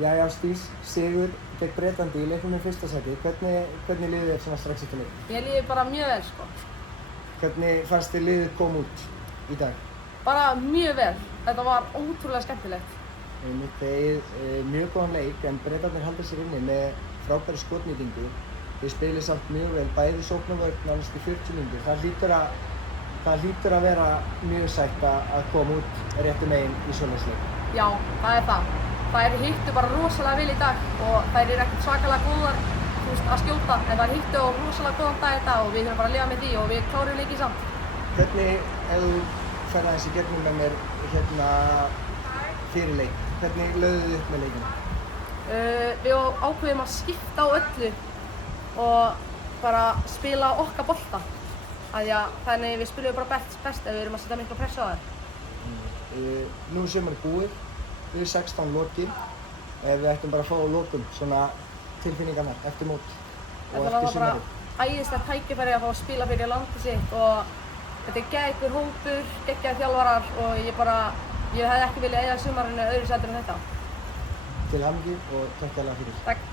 Jæja Ásdís, sigur gegn Bretlandi í leiknum í fyrsta sæti. Hvernig liðið þér svona strax eftir leik? Ég líði bara mjög vel sko. Hvernig fannst þér liðið koma út í dag? Bara mjög vel. Þetta var ótrúlega skemmtilegt. Þið eigið mjög góðan leik en Bretarnir halda sér inni með frábæri skotnýtingu. Þið spilið samt mjög vel, bæði sókn og vörn nánast í 40 mínútur. Það hlýtur að vera mjög sætt að koma út réttu megin í svoleiðis leik. Já, það er það. Þær hittu bara rosalega vel í dag og þær eru ekkert svakalega góðar að skjóta en þær hittu á rosalega góðan dag í dag og við þurfum bara að lifa með því og við klárum leikinn samt. Hvernig, ef þú ferð aðeins í gegnum með mér fyrir leik, hvernig lögðuð þið upp með leikina? Við ákveðum að skipta á öllu og bara spila okkar bolta. Þannig við spilum bara best ef við erum að setja mikla pressu á þær. Nú er sumarið búið, við 16 lokin. Við ættum bara að fá á lokum svona tilfinningarnar eftir mót og eftir sumarið. Þetta var bara æðislegt tækifæri að fá að spila fyrir landið sitt og þetta er geggjaður hópur, geggjaðir þjálfarar og ég hefði ekki viljað eyða sumarinu öðru sæti en þetta. Til hamingju og takk fyrir. Takk.